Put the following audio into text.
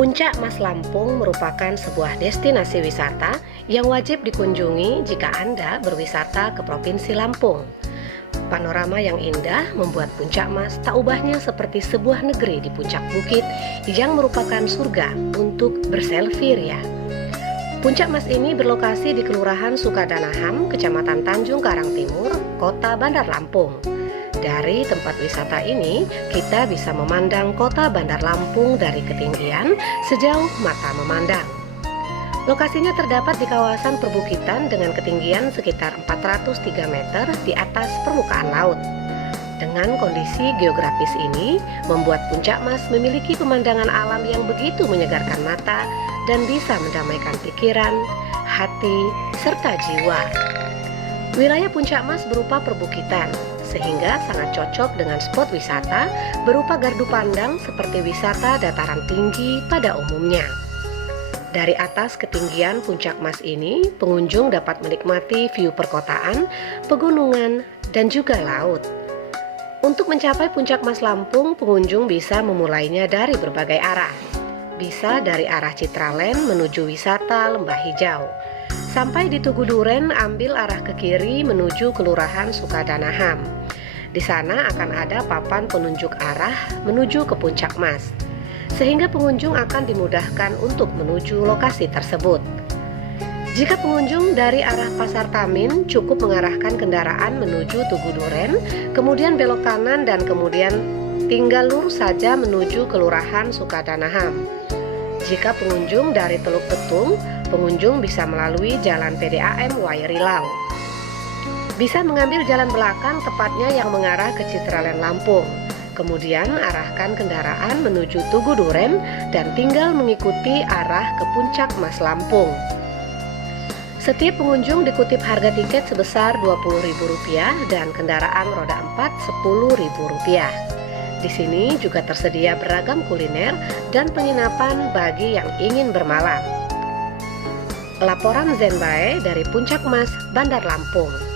Puncak Mas Lampung merupakan sebuah destinasi wisata yang wajib dikunjungi jika Anda berwisata ke Provinsi Lampung. Panorama yang indah membuat Puncak Mas tak ubahnya seperti sebuah negeri di puncak bukit yang merupakan surga untuk berselfie ria. Puncak Mas ini berlokasi di Kelurahan Sukadanaham, Kecamatan Tanjung Karang Timur, Kota Bandar Lampung. Dari tempat wisata ini, kita bisa memandang kota Bandar Lampung dari ketinggian sejauh mata memandang. Lokasinya terdapat di kawasan perbukitan dengan ketinggian sekitar 403 meter di atas permukaan laut. Dengan kondisi geografis ini, membuat Puncak Mas memiliki pemandangan alam yang begitu menyegarkan mata dan bisa mendamaikan pikiran, hati, serta jiwa. Wilayah Puncak Mas berupa perbukitan, sehingga sangat cocok dengan spot wisata berupa gardu pandang seperti wisata dataran tinggi pada umumnya. Dari atas ketinggian Puncak Mas ini, pengunjung dapat menikmati view perkotaan, pegunungan, dan juga laut. Untuk mencapai Puncak Mas Lampung, pengunjung bisa memulainya dari berbagai arah. Bisa dari arah Citraland menuju wisata Lembah Hijau. Sampai di Tugu Duren, ambil arah ke kiri menuju Kelurahan Sukadanaham. Di sana akan ada papan penunjuk arah menuju ke Puncak Mas, sehingga pengunjung akan dimudahkan untuk menuju lokasi tersebut. Jika pengunjung dari arah Pasar Tamin, cukup mengarahkan kendaraan menuju Tugu Duren, kemudian belok kanan dan kemudian tinggal lurus saja menuju Kelurahan Sukadanaham. Jika pengunjung dari Teluk Betung, pengunjung bisa melalui Jalan PDAM Wairilau. Bisa mengambil jalan belakang tepatnya yang mengarah ke Citraland Lampung. Kemudian arahkan kendaraan menuju Tugu Duren dan tinggal mengikuti arah ke Puncak Mas Lampung. Setiap pengunjung dikutip harga tiket sebesar Rp20.000 dan kendaraan roda 4 Rp10.000. Di sini juga tersedia beragam kuliner dan penginapan bagi yang ingin bermalam. Laporan Zenbae dari Puncak Mas, Bandar Lampung.